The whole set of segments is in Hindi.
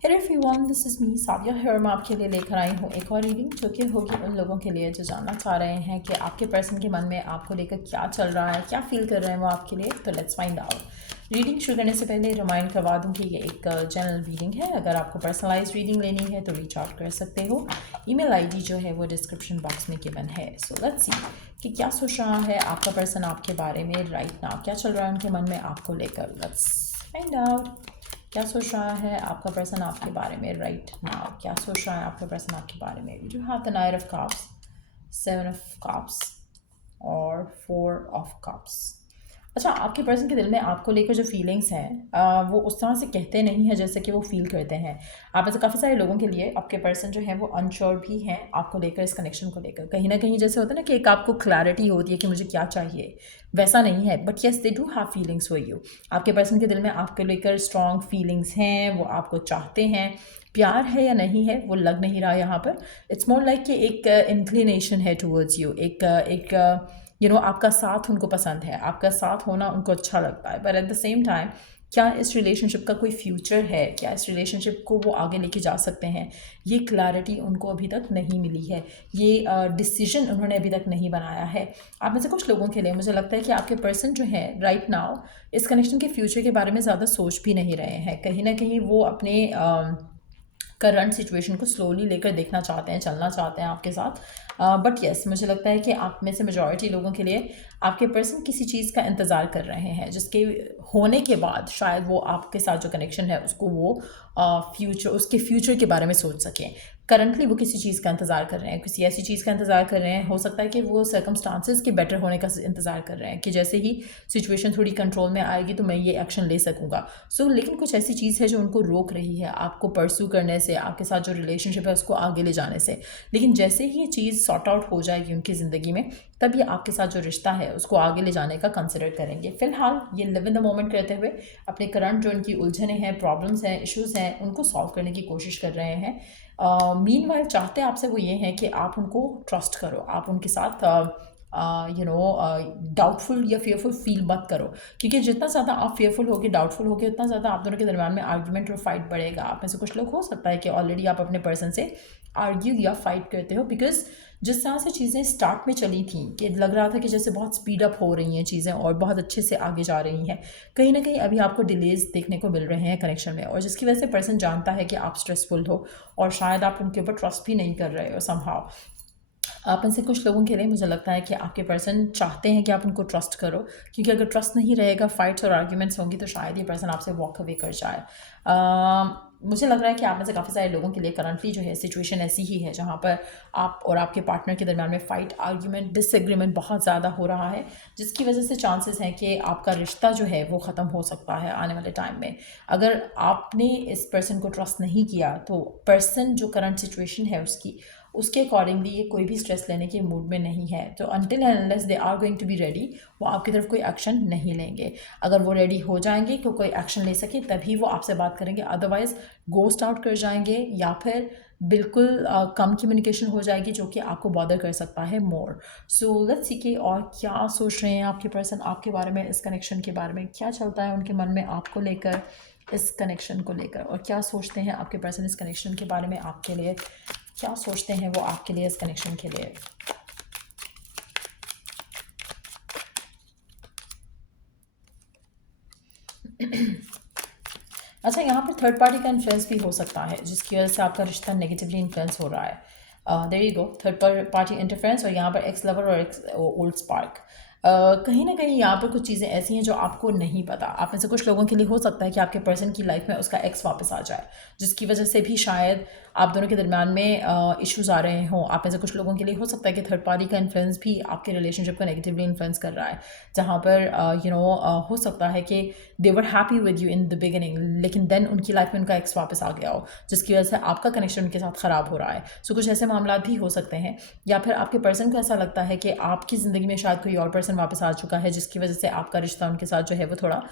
Hey everyone, this is me साविया here। मैं आपके लिए लेकर आई हूँ एक और रीडिंग जो कि होगी उन लोगों के लिए जो जानना चाह रहे हैं कि आपके पर्सन के मन में आपको लेकर क्या चल रहा है, क्या फील कर रहे हैं वो आपके लिए। तो लेट्स फाइंड आउट। रीडिंग शुरू करने से पहले रिमाइंड करवा दूँ कि ये एक जनरल रीडिंग है। अगर आपको पर्सनलाइज रीडिंग लेनी है तो रीच आउट कर सकते हो। ईमेल आईडी जो है वो डिस्क्रिप्शन बॉक्स में गिवन है। सो लेट्स सी कि क्या सोच रहा है आपका पर्सन आपके बारे में राइट नाउ, क्या चल रहा है उनके मन में आपको लेकर। Let's find out. क्या सोच रहा है आपका पर्सन आपके बारे में राइट नाउ, क्या सोच रहा है आपका पर्सन आपके बारे में। We do have the knight of cups, seven of cups और फोर ऑफ कप्स। अच्छा, आपके पर्सन के दिल में आपको लेकर जो फीलिंग्स हैं वो उस तरह से कहते नहीं हैं जैसे कि वो फील करते हैं। आप में से काफ़ी सारे लोगों के लिए आपके पर्सन जो है वो अनश्योर भी हैं आपको लेकर, इस कनेक्शन को लेकर। कहीं ना कहीं जैसे होता है ना कि एक आपको क्लैरिटी होती है कि मुझे क्या चाहिए, वैसा नहीं है। But yes, they do have feelings for you. आपके पर्सन के दिल में आपको लेकर स्ट्रॉन्ग फीलिंग्स हैं, वो आपको चाहते हैं। प्यार है या नहीं है वो लग नहीं रहा यहाँ पर। इट्स मोर लाइक कि एक इंक्लिनेशन है टूवर्ड्स यू, एक आपका साथ उनको पसंद है, आपका साथ होना उनको अच्छा लगता है। But at the same time क्या इस रिलेशनशिप का कोई फ्यूचर है, क्या इस रिलेशनशिप को वो आगे लेके जा सकते हैं, ये क्लैरिटी उनको अभी तक नहीं मिली है। ये डिसीजन उन्होंने अभी तक नहीं बनाया है। आप में से कुछ लोगों के लिए मुझे लगता है कि आपके पर्सन जो है राइट नाउ इस कनेक्शन के फ्यूचर के बारे में ज़्यादा सोच भी नहीं रहे हैं। कहीं ना कहीं वो अपने करंट सिचुएशन को स्लोली लेकर देखना चाहते हैं, चलना चाहते हैं आपके साथ। बट येस, मुझे लगता है कि आप में से मेजॉरिटी लोगों के लिए आपके पर्सन किसी चीज़ का इंतज़ार कर रहे हैं जिसके होने के बाद शायद वो आपके साथ जो कनेक्शन है उसको वो उसके फ्यूचर के बारे में सोच सकें। करंटली वो किसी चीज़ का इंतज़ार कर रहे हैं, किसी ऐसी चीज़ का इंतज़ार कर रहे हैं। हो सकता है कि वो सर्कमस्टांसिस के बेटर होने का इंतज़ार कर रहे हैं कि जैसे ही सिचुएशन थोड़ी कंट्रोल में आएगी तो मैं ये एक्शन ले सकूँगा। लेकिन कुछ ऐसी चीज़ है जो उनको रोक रही है आपको परस्यू करने से, आपके साथ जो रिलेशनशिप है उसको आगे ले जाने से। लेकिन जैसे ही ये चीज़ सॉर्ट आउट हो जाएगी उनकी ज़िंदगी में, तब ये आपके साथ जो रिश्ता है उसको आगे ले जाने का कंसिडर करेंगे। फिलहाल ये लिव इन द मोमेंट करते हुए अपने करंट जो इनकी उलझने हैं, प्रॉब्लम्स हैं, इश्यूज़ हैं, उनको सॉल्व करने की कोशिश कर रहे हैं। मीनवाइल चाहते आपसे वो ये हैं कि आप उनको ट्रस्ट करो, आप उनके साथ डाउटफुल या फेयरफुल फील मत करो। क्योंकि जितना ज़्यादा आप फेयरफुल होगे, डाउटफुल होगे, उतना ज़्यादा आप दोनों के दरमियान में आर्ग्यूमेंट और फाइट बढ़ेगा। आप में से कुछ लोग हो सकता है कि ऑलरेडी आप अपने पर्सन से आर्ग्यू या फाइट करते हो, बिकॉज जिस तरह से चीज़ें स्टार्ट में चली थी कि लग रहा था कि जैसे बहुत स्पीड अप हो रही हैं चीज़ें और बहुत अच्छे से आगे जा रही हैं, कहीं ना कहीं अभी आपको डिलेज देखने को मिल रहे हैं कनेक्शन में, और जिसकी वजह से पर्सन जानता है कि आप स्ट्रेसफुल हो और शायद आप उनके ऊपर ट्रस्ट भी नहीं कर रहे हो समहाउ। आप में से कुछ लोगों के लिए मुझे लगता है कि आपके पर्सन चाहते हैं कि आप उनको ट्रस्ट करो, क्योंकि अगर ट्रस्ट नहीं रहेगा, फाइट्स और आर्ग्यूमेंट्स होंगी तो शायद ये पर्सन आपसे वॉक अवे कर जाए। मुझे लग रहा है कि आप में से काफ़ी सारे लोगों के लिए करंटली जो है सिचुएशन ऐसी ही है जहाँ पर आप और आपके पार्टनर के दरमियान में फ़ाइट, आर्ग्यूमेंट, डिसएग्रीमेंट बहुत ज़्यादा हो रहा है, जिसकी वजह से चांसेस हैं कि आपका रिश्ता जो है वो ख़त्म हो सकता है आने वाले टाइम में। अगर आपने इस पर्सन को ट्रस्ट नहीं किया तो पर्सन जो करंट सिचुएशन है उसके अकॉर्डिंगली ये कोई भी स्ट्रेस लेने के मूड में नहीं है। तो until and unless they are going to be ready, वो आपकी तरफ कोई एक्शन नहीं लेंगे। अगर वो रेडी हो जाएंगे कि कोई एक्शन ले सके तभी वो आपसे बात करेंगे, अदरवाइज गोस्ट आउट कर जाएंगे या फिर बिल्कुल कम कम्युनिकेशन हो जाएगी जो कि आपको बॉदर कर सकता है मोर। सो लेट्स सी कि और क्या सोच रहे हैं आपके पर्सन आपके बारे में, इस कनेक्शन के बारे में क्या चलता है उनके मन में आपको लेकर, इस कनेक्शन को लेकर, और क्या सोचते हैं आपके पर्सन इस कनेक्शन के बारे में आपके लिए, क्या सोचते हैं वो आपके लिए इस कनेक्शन के लिए। अच्छा, यहाँ पर थर्ड पार्टी का इन्फ्लुएंस भी हो सकता है जिसकी वजह से आपका रिश्ता नेगेटिवली इन्फ्लुएंस हो रहा है। There you go, third party interference, और यहाँ पर एक्स लवर और एक्स ओल्ड स्पार्क। कहीं ना कहीं यहाँ पर कुछ चीज़ें ऐसी हैं जो आपको नहीं पता। आप में से कुछ लोगों के लिए हो सकता है कि आपके पर्सन की लाइफ में उसका एक्स वापस आ जाए, जिसकी वजह से भी शायद आप दोनों के दरमियान में इश्यूज़ आ रहे हों। आप में से कुछ लोगों के लिए हो सकता है कि थर्ड पार्टी का इन्फ्लुएंस भी आपके रिलेशनशिप को नेगेटिवली इन्फ्लुएंस कर रहा है, जहाँ पर हो सकता है कि they were happy with you in the beginning, लेकिन देन उनकी लाइफ में उनका एक्स वापस आ गया हो, जिसकी वजह से आपका कनेक्शन उनके साथ ख़राब हो रहा है। कुछ ऐसे मामला भी हो सकते हैं, या फिर आपके पर्सन को ऐसा लगता है कि आपकी ज़िंदगी में शायद कोई और पर्सन वापस आ चुका है, जिसकी वजह से आपका रिश्ता उनके साथ जो है वो थोड़ा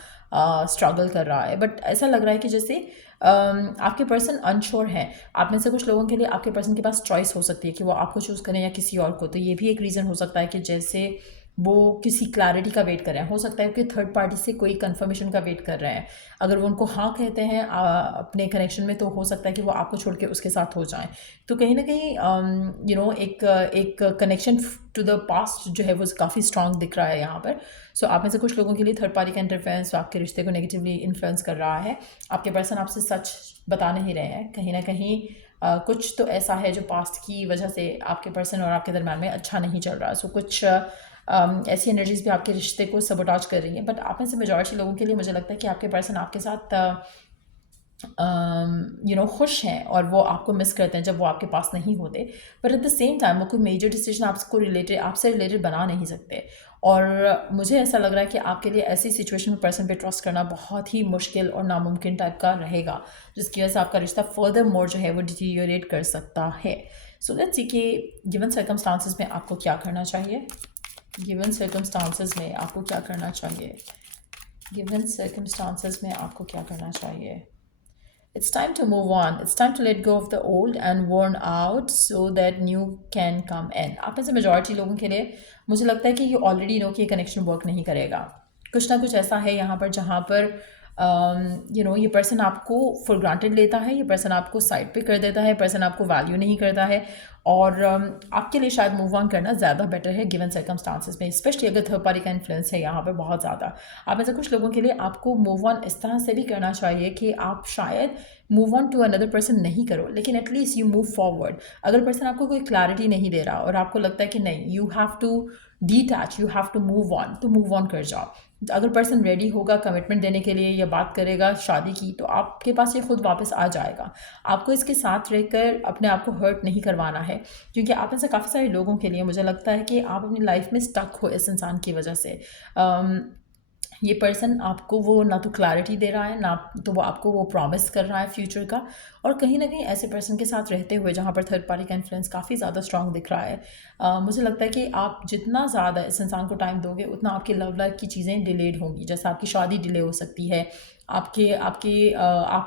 स्ट्रगल कर रहा है। बट ऐसा लग रहा है कि जैसे आपके पर्सन अनश्योर हैं। आप में से कुछ लोगों के लिए आपके पर्सन के पास चॉइस हो सकती है कि वो आपको चूज़ करें या किसी और को। तो ये भी एक रीज़न हो सकता है कि जैसे वो किसी क्लैरिटी का वेट कर रहे हैं। हो सकता है कि थर्ड पार्टी से कोई कंफर्मेशन का वेट कर रहे हैं। अगर वो उनको हाँ कहते हैं अपने कनेक्शन में, तो हो सकता है कि वो आपको छोड़ के उसके साथ हो जाएं। तो कहीं ना कहीं एक कनेक्शन टू द पास्ट जो है वो काफ़ी स्ट्रांग दिख रहा है यहाँ पर। सो आप में से कुछ लोगों के लिए थर्ड पार्टी का इंटरफेरेंस आपके रिश्ते को नेगेटिवली इन्फ्लुएंस कर रहा है। आपके पर्सन आपसे सच बता नहीं रहे हैं। कहीं ना कहीं कुछ तो ऐसा है जो पास्ट की वजह से आपके पर्सन और आपके दरम्यान में अच्छा नहीं चल रहा। सो कुछ ऐसी एनर्जीज भी आपके रिश्ते को सबोटाज कर रही हैं। बट आप में से मेजॉरिटी लोगों के लिए मुझे लगता है कि आपके पर्सन आपके साथ खुश हैं और वो आपको मिस करते हैं जब वो आपके पास नहीं होते। But at the same time वो कोई मेजर डिसीजन आपसे रिलेटेड बना नहीं सकते। और मुझे ऐसा लग रहा है कि आपके लिए ऐसी सिचुएशन में पर्सन पे ट्रस्ट करना बहुत ही मुश्किल और नामुमकिन टाइप का रहेगा, जिसकी वजह से आपका रिश्ता फर्दर मोर जो है वो डिटीरियोरेट कर सकता है। सो लेट्स सी कि गिवन सर्कमस्टांसेस में आपको क्या करना चाहिए। गिवन सर्कमस्टांसेस में आपको क्या करना चाहिए। गिवन सर्कमस्टांसेस में आपको क्या करना चाहिए। It's time to move on. It's time to let go of the old and worn out so that new can come in. आप में से मेजॉरिटी लोगों के लिए मुझे लगता है कि ये ऑलरेडी नो कि ये कनेक्शन वर्क नहीं करेगा। कुछ ना कुछ ऐसा है यहाँ पर जहाँ पर ये पर्सन आपको फॉर ग्रांटेड लेता है, ये पर्सन आपको साइड पे कर देता है, पर्सन आपको वैल्यू नहीं करता है। और आपके लिए शायद मूव ऑन करना ज़्यादा बेटर है गिवन सर्कमस्टांसेस में, स्पेशली अगर थर्ड पार्टी का इन्फ्लुएंस है यहाँ पे बहुत ज़्यादा। आप में से कुछ लोगों के लिए आपको मूव ऑन इस तरह से भी करना चाहिए कि आप शायद move on to another person नहीं करो, लेकिन एटलीस्ट यू मूव फॉरवर्ड। अगर पर्सन आपको कोई क्लैरिटी नहीं दे रहा और आपको लगता है कि नहीं, you have to detach, you have to move on, तो मूव ऑन कर जाओ। अगर पर्सन रेडी होगा कमिटमेंट देने के लिए या बात करेगा शादी की, तो आपके पास ये खुद वापस आ जाएगा। आपको इसके साथ रहकर अपने आप को हर्ट नहीं करवाना है, क्योंकि आप में से काफ़ी सारे लोगों के लिए मुझे लगता है कि आप अपनी लाइफ में स्टक हो इस इंसान की वजह से। ये पर्सन आपको वो ना तो क्लैरिटी दे रहा है, ना तो वो आपको वो प्रॉमिस कर रहा है फ्यूचर का। और कहीं ना कहीं ऐसे पर्सन के साथ रहते हुए जहाँ पर थर्ड पार्टी का इन्फ्लुएंस काफ़ी ज़्यादा स्ट्रांग दिख रहा है, मुझे लगता है कि आप जितना ज़्यादा इस इंसान को टाइम दोगे उतना आपकी लव लाइफ की चीज़ें डिलेड होंगी। जैसे आपकी शादी डिले हो सकती है, आप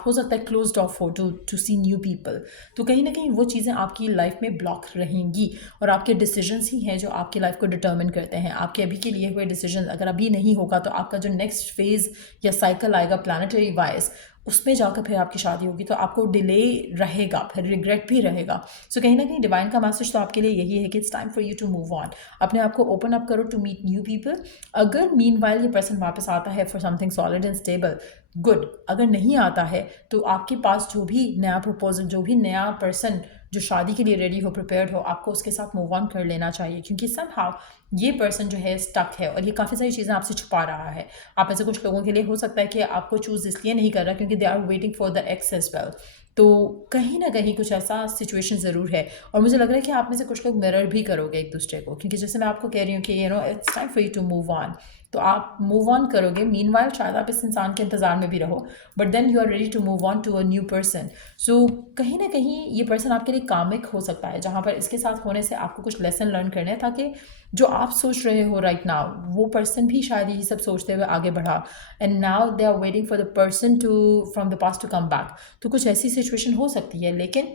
हो सकता है क्लोज्ड ऑफ हो टू सी न्यू पीपल। तो कहीं ना कहीं वो चीज़ें आपकी लाइफ में ब्लॉक रहेंगी और आपके डिसीजंस ही हैं जो आपकी लाइफ को डिटर्मिन करते हैं। आपके अभी के लिए हुए डिसीजन अगर अभी नहीं होगा, तो आपका जो नेक्स्ट फेज़ या साइकिल आएगा प्लानिटरी वाइज, उसमें जाकर फिर आपकी शादी होगी, तो आपको डिले रहेगा, फिर रिग्रेट भी रहेगा। सो कहीं ना कहीं डिवाइन का मैसेज तो आपके लिए यही है कि it's time for you to move on. अपने आप को ओपन अप करो टू मीट न्यू पीपल। अगर मीनवाइल ये पर्सन वापस आता है for something solid and stable, good. अगर नहीं आता है तो आपके पास जो भी नया प्रपोजल, जो भी नया पर्सन जो शादी के लिए रेडी हो, प्रिपेयर्ड हो, आपको उसके साथ मूव ऑन कर लेना चाहिए, क्योंकि समहाउ ये पर्सन जो है स्टक है और ये काफ़ी सारी चीज़ें आपसे छुपा रहा है। आप ऐसे कुछ लोगों के लिए हो सकता है कि आपको चूज़ इसलिए नहीं कर रहा क्योंकि they are waiting for the ex as well. तो कहीं ना कहीं कुछ ऐसा सिचुएशन ज़रूर है। और मुझे लग रहा है कि आप में से कुछ लोग मिरर भी करोगे एक दूसरे को, क्योंकि जैसे मैं आपको कह रही हूँ कि it's time for you to move on, तो आप मूव ऑन करोगे। मीनवाइल शायद आप इस इंसान के इंतज़ार में भी रहो, but then you are ready to move on to a new person. So कहीं ना कहीं ये पर्सन आपके लिए कामिक हो सकता है, जहाँ पर इसके साथ होने से आपको कुछ लेसन लर्न करने हैं, ताकि जो आप सोच रहे हो राइट नाउ, वो पर्सन भी शायद यही सब सोचते हुए आगे बढ़ा, and now they are waiting for the person to from the past to come back. तो कुछ ऐसी सिचुएशन हो सकती है, लेकिन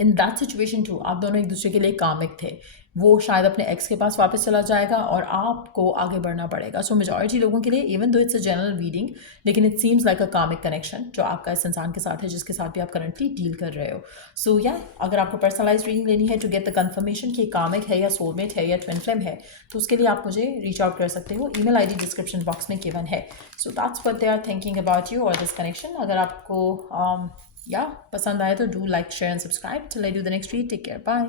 इन दैट सिचुएशन टू आप दोनों एक दूसरे के लिए कामिक थे। वो शायद अपने एक्स के पास वापस चला जाएगा और आपको आगे बढ़ना पड़ेगा। सो मेजॉरिटी लोगों के लिए, even though it's a general reading, लेकिन it seems like a karmic connection जो आपका इस इंसान के साथ है, जिसके साथ भी आप करंटली डील कर रहे हो। सो अगर आपको पर्सनलाइज रीडिंग लेनी है टू गेट द कंफर्मेशन कि कामिक है या सोलमेट है या ट्विन फ्लेम है, तो उसके लिए आप मुझे रीच आउट कर सकते हो। ईमेल आईडी डिस्क्रिप्शन बॉक्स में गिवन है। So that's what they are thinking about you और दिस कनेक्शन। अगर आपको पसंद आए तो do like, share and subscribe. Till I do the next read, take care, bye.